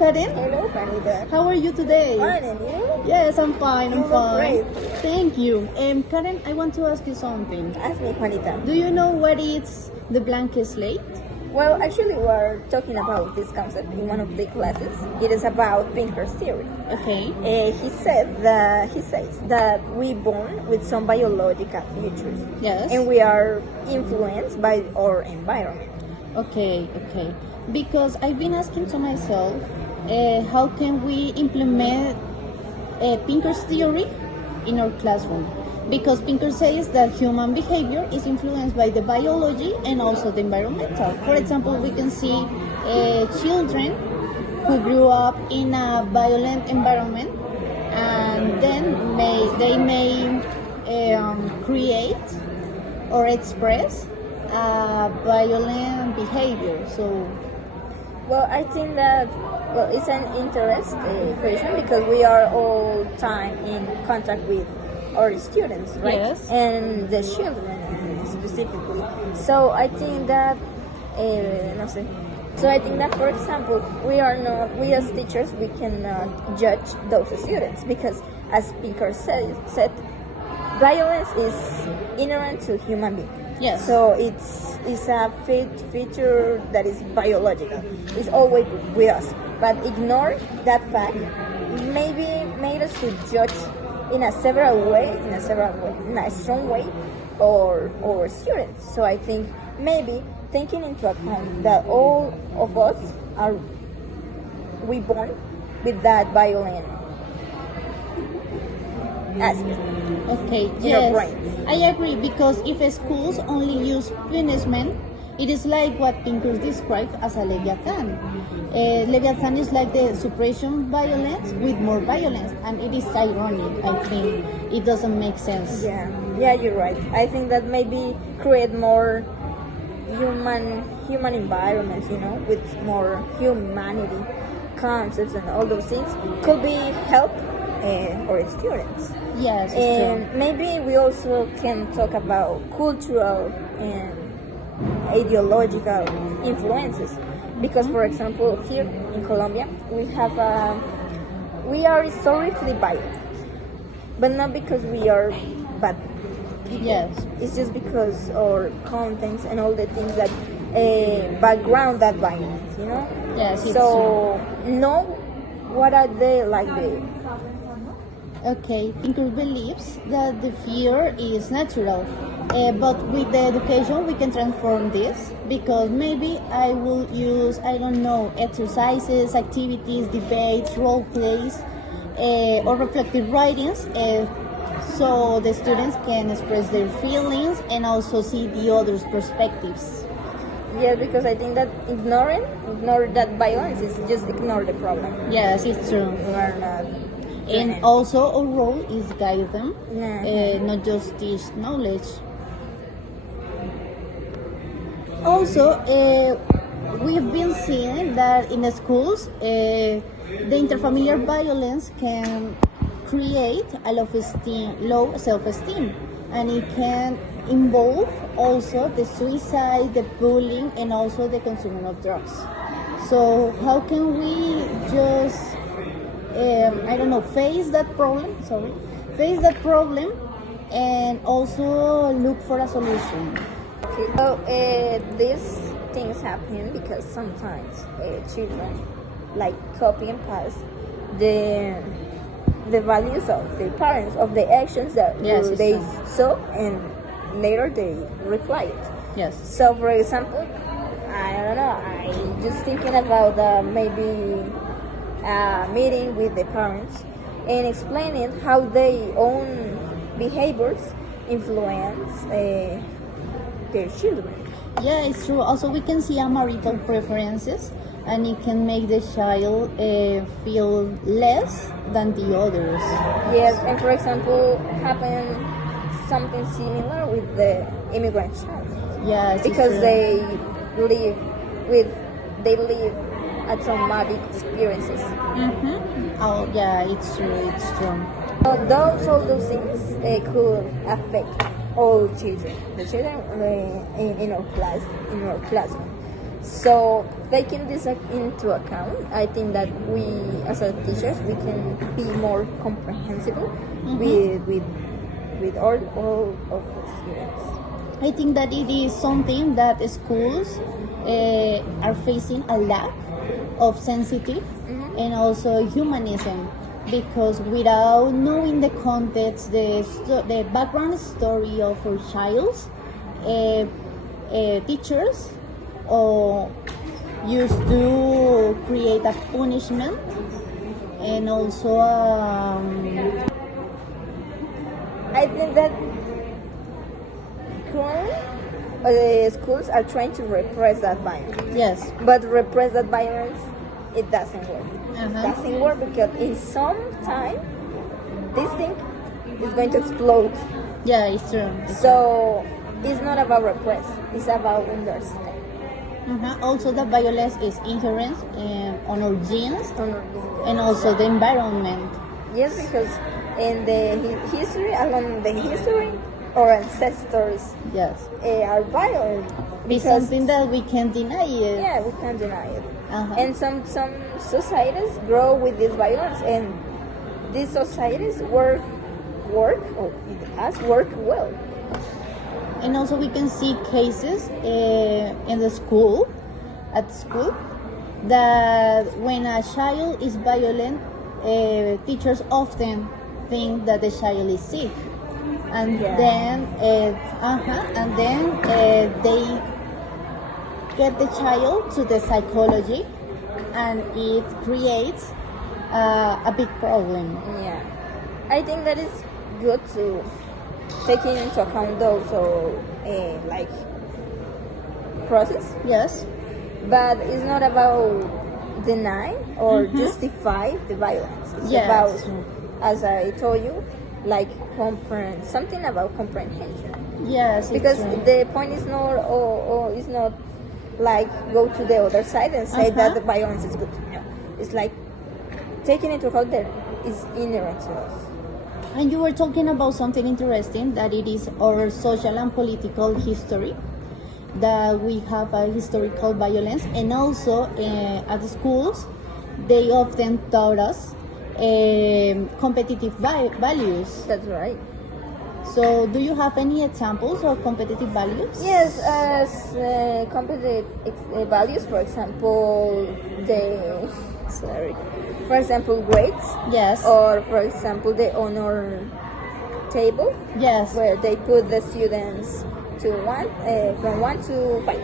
Karen. Hello, Juanita. How are you today? Fine, and you? Yes, I'm fine. I'm You look fine. great. Thank you. Karen, I want to ask you something. Ask me, Juanita. Do you know what is the blank slate? Well, actually, we are talking about this concept in one of the classes. It is about Pinker's theory. Okay. He says that we born with some biological features, Yes. and we are influenced by our environment. Okay. Because I've been asking to myself, how can we implement Pinker's theory in our classroom? Because Pinker says that human behavior is influenced by the biology and also the environmental. For example, we can see children who grew up in a violent environment, and then they may create or express violent behavior. So Well, I think that it's an interesting question because we are all time in contact with our students, right? Yes. And the children specifically. So I think that, no sé. So I think that, for example, we as teachers, we cannot judge those students because, as Pinker said, violence is inherent to human beings. Yes. So it's a feature that is biological. It's always with us. But ignore that fact maybe made us to judge in a strong way, or students. So I think maybe taking into account that all of us we born with that violent aspect. okay, In our yes, brains. I agree, because if schools only use punishment, it is like what Pinker described as a Leviathan. Leviathan is like the suppression violence with more violence, and it is ironic. I think it doesn't make sense. Yeah, you're right. I think that maybe create more human environments, with more humanity concepts and all those things could be help our students. Yes, it's And true. maybe we also can talk about cultural and ideological influences, because, for example, here in Colombia we are historically violent, but not because we are bad people. Yes. It's just because our contents and all the things that background that violence, Yes, it's So know what are they like the. Okay, Pinker believes that the fear is natural, but with the education we can transform this, because maybe I will use, I don't know, exercises, activities, debates, role plays, or reflective writings, so the students can express their feelings and also see the others' perspectives. Yeah, because I think that ignore that violence is just ignore the problem. Yes, it's true. We are not. And also our role is guide them, Yeah. not just teach knowledge. Also, we've been seeing that in the schools, the interfamiliar violence can create a low self-esteem, and it can involve also the suicide, the bullying, and also the consuming of drugs. So how can we just face that problem, and also look for a solution. So these things happen because sometimes children like copy and paste the values of their parents, of the actions that Yes, it's they true. saw, and later they reply it. Yes. So, for example, I don't know, I just thinking about maybe a meeting with the parents and explaining how their own behaviors influence their children. Yeah, it's true. Also, we can see a marital preferences, and it can make the child feel less than the others. Yes, and for example, happen something similar with the immigrant child, Yes, because it's true. they live at traumatic experiences. Oh, yeah, it's true. So all those things could affect all children, the children in our classroom. So taking this into account, I think that we, as a teachers, we can be more comprehensible with all of the students. I think that it is something that schools are facing a lack of sensitive and also humanism, because without knowing the context, the background story of our child, teachers used to create a punishment and also I think that currently schools are trying to repress that violence. yes. But repress that violence, it doesn't work. It Uh-huh. doesn't work because in some time, this thing is going to explode. Yeah, it's true. So it's not about repress, it's about understand. Also, the violence is inherent on our genes Understand. and also the environment. Yes, because in the history, along the history, our ancestors Yes, are violent. it's Because, something that we can't deny it. yeah, we can't deny it. Uh-huh. And some societies grow with this violence, and these societies work or in the past work well. And also we can see cases in the at school, that when a child is violent, teachers often think that the child is sick, and Yeah. then they get the child to the psychology, and it creates a big problem. Yeah, I think that is good to taking into account those like process, Yes. but it's not about deny or justify the violence. It's Yes. about, as I told you, like something about comprehension. Yes, it's Because true. the point is not, is not like go to the other side and say that the violence is good. No, it's like taking into account that is inherent to us. And you were talking about something interesting, that it is our social and political history, that we have a historical violence, and also at the schools they often taught us competitive values. That's right. So do you have any examples of competitive values? Yes, as competitive values, for example, for example, grades, Yes. or for example, the honor table, Yes. where they put the students to from 1 to 5,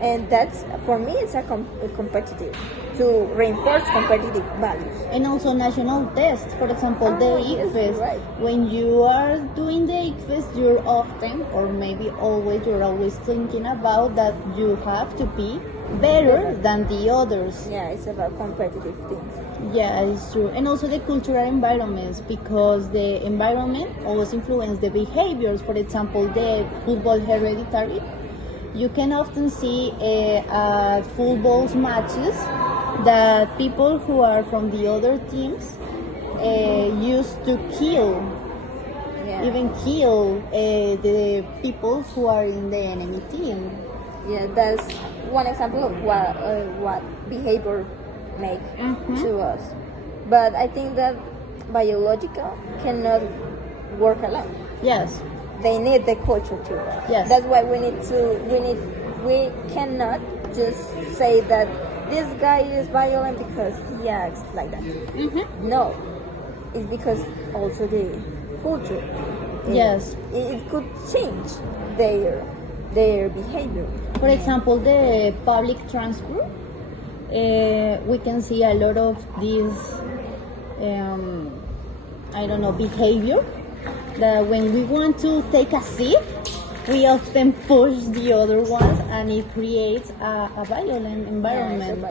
and that's, for me, it's a competitive, to reinforce competitive values. And also national tests, for example, the Yes, ICFES. right. When you are doing the ICFES, you're often, or maybe always, you're always thinking about that you have to be better than the others. Yeah, it's about competitive things. Yeah, it's true. And also the cultural environments, because the environment always influences the behaviors. For example, the football hereditary. You can often see at football matches that people who are from the other teams used to Yeah. even kill the people who are in the enemy team. Yeah, that's one example of what behavior make to us. But I think that biological cannot work alone. Yes, They need the culture too. Yes. That's why we cannot just say that this guy is violent because he acts like that. No, it's because also the culture. Yes. It could change their behavior. For example, the public transport, we can see a lot of this, behavior, that when we want to take a seat, we often push the other ones, and it creates a violent environment.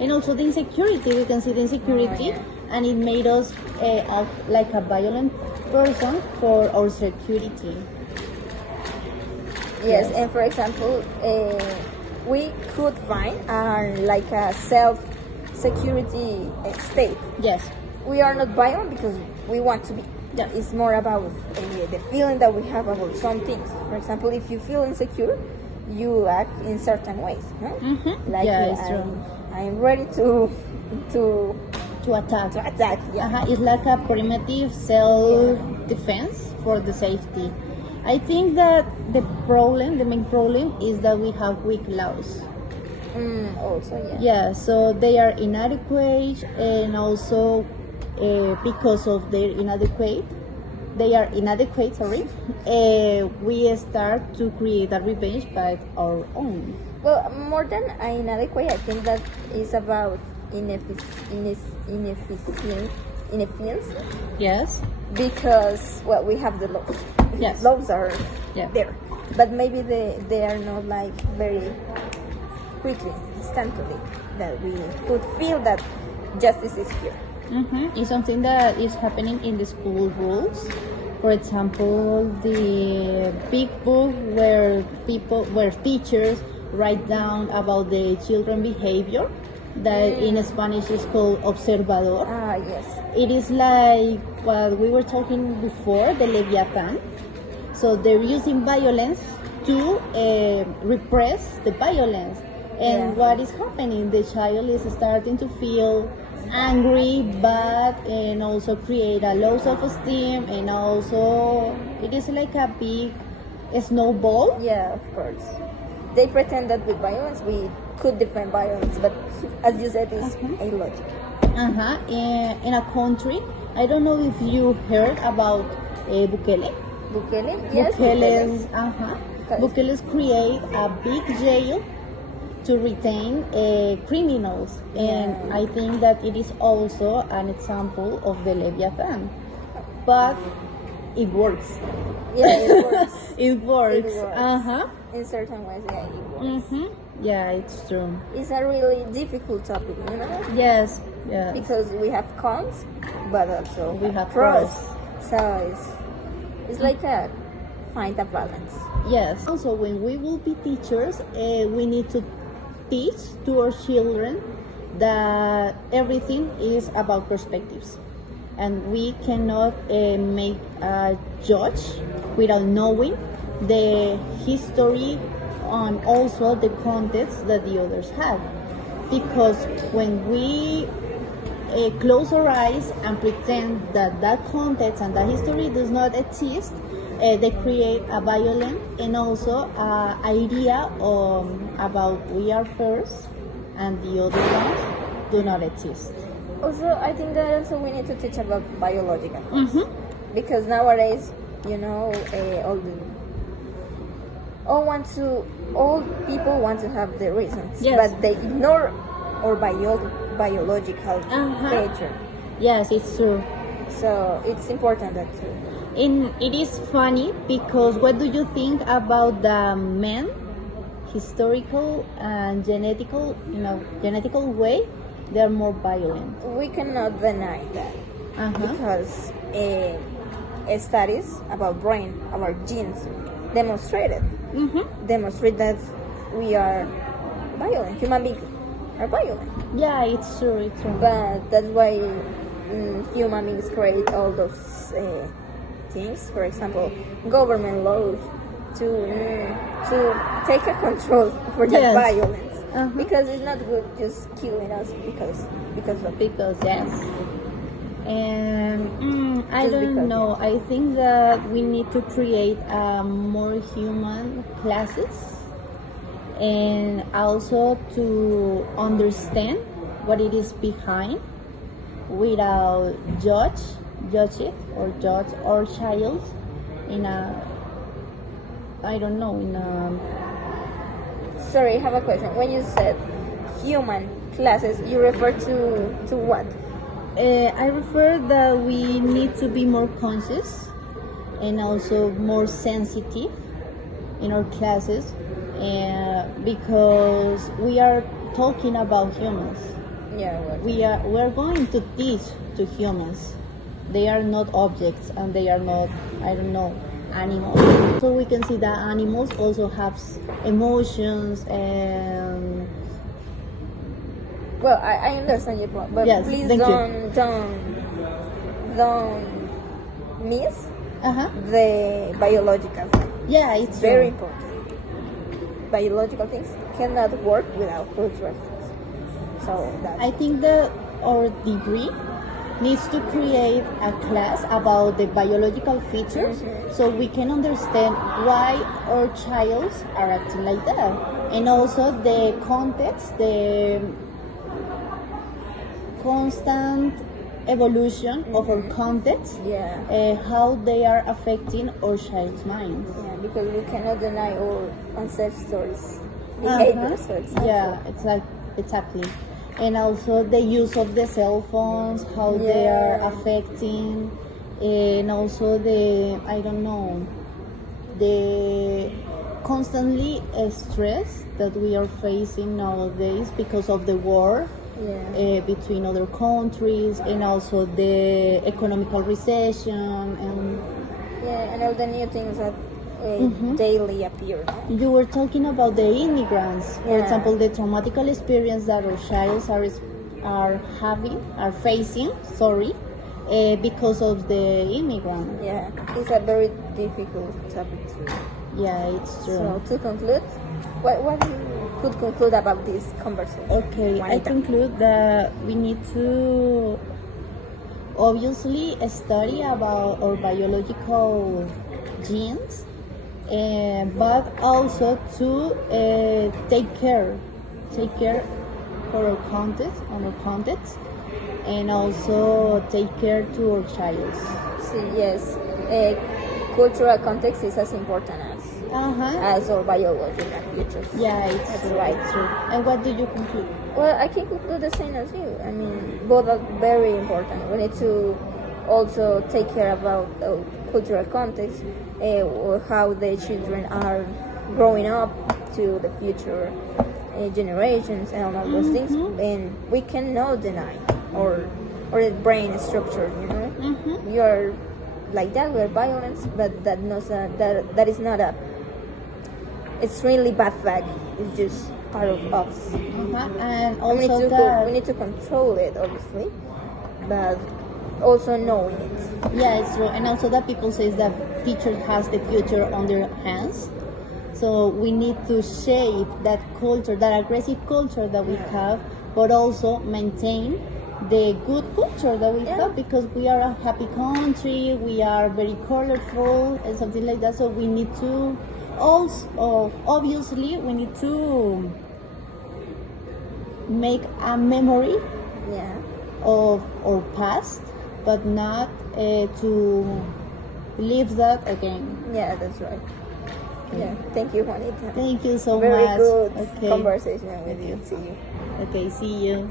And also the insecurity, we can see the insecurity, and it made us act like a violent person for our security. Yes, and for example, we could find like a self-security state. Yes. We are not violent because we want to be. Yeah. It's more about the feeling that we have about some things. For example, if you feel insecure, you act in certain ways, no? Like Yeah, it's true. I'm ready to To attack. attack. Yeah. It's like a primitive self-defense for the safety. I think that the main problem, is that we have weak laws. Also, yeah. Yeah, so they are inadequate, and also because of their inadequate. Sorry, we start to create a revenge by our own. Well, more than inadequate, I think that is about inefficiency, Yes. because well, we have the laws. Yes. Laws are Yeah. there, but maybe they are not like very quickly, instantly, that we could feel that justice is here. It's something that is happening in the school rules. For example, the big book where teachers write down about the children behavior, that in Spanish is called observador. Ah, yes. It is like what we were talking before, the Leviathan. So they're using violence to repress the violence. And Yeah. what is happening? The child is starting to feel angry, bad, and also create a low self-esteem, and also it is like a big snowball. Yeah, of course. They pretend that with violence we could defend violence, but as you said, it's illogical. In a country, I don't know if you heard about Bukele. Bukele? Yes, Bukele. Bukele's create a big jail to retain criminals, and Yeah. I think that it is also an example of the Leviathan, but it works. Yeah, it works. It works. It works. Uh-huh. In certain ways, yeah, it works. Yeah, it's true. It's a really difficult topic, you know? Yes. Yes. Because we have cons, but also We have pros. pros. So it's like a find a balance. Yes. Also, when we will be teachers, we need to teach to our children that everything is about perspectives, and we cannot make a judge without knowing the history and also the context that the others have. Because when we close our eyes and pretend that that context and that history does not exist, they create a violent and also idea about we are first and the other ones do not exist. Also, I think that also we need to teach about biological force. Because nowadays, you know, all people want to have the reasons, Yes. but they ignore our biological nature. Yes, it's true. So it's important that too. And it is funny because what do you think about the men, historical and genetical way, they are more violent? We cannot deny that because studies about brain, about genes, demonstrate that we are violent. Human beings are violent. Yeah, it's true. It's true. But that's why human beings create all those things. For example, government laws to take a control for that Yes. violence, because it's not good just killing us because of Because yes. And I Just don't because, know. I think that we need to create more human classes, and also to understand what it is behind, without judge it or judge our child in a, I don't know, in a. Sorry, I have a question. When you said human classes, you refer to what? I refer that we need to be more conscious and also more sensitive in our classes, because we are talking about humans. Yeah, what? We're going to teach to humans. They are not objects, and they are not, I don't know, animals. So we can see that animals also have emotions and. Well, I understand your point, but Yes, please thank you. don't miss Uh-huh. the biological. Yeah, it's Very true. important. biological things cannot work without cultural things. So that's I think that our degree needs to create a class about the biological features so we can understand why our child are acting like that, and also the context, the constant evolution of our context, how they are affecting our child's minds. yeah, because we cannot deny our ancestors' behavior. So it's Yeah, exactly. And also the use of the cell phones, how they are affecting, and also the, I don't know, the constantly stress that we are facing nowadays because of the war between other countries, and also the economical recession. And and all the new things that daily appear. you were talking about the immigrants, for example, the traumatical experience that our childs are facing, because of the immigrant. Yeah, it's a very difficult topic to. Yeah, it's true. So to conclude, what you could conclude about this conversation? Okay, I conclude that we need to obviously study about our biological genes, but also to take care for our context, and also take care to our child. See, yes, cultural context is as important as our biological features. Yeah, That's right. True. And what do you conclude? Well, I can conclude the same as you. I mean, both are very important. We need to also take care about the cultural context, or how the children are growing up to the future generations and all those things. And we cannot deny or the brain structure. You are like that. We're violence, but that is not a. It's really bad fact. It's just part of us. And also we need to control it, obviously, but also knowing it. Yeah, it's true. And also that people says that teacher has the future on their hands. So we need to shape that culture, that aggressive culture that we have, but also maintain the good culture that we have, because we are a happy country, we are very colorful and something like that. So we need to also, obviously, we need to make a memory of our past, but not to live that again. Yeah, that's right. Yeah, thank you, Juanita. Thank you so Very much. good conversation with you. See you. Okay, see you.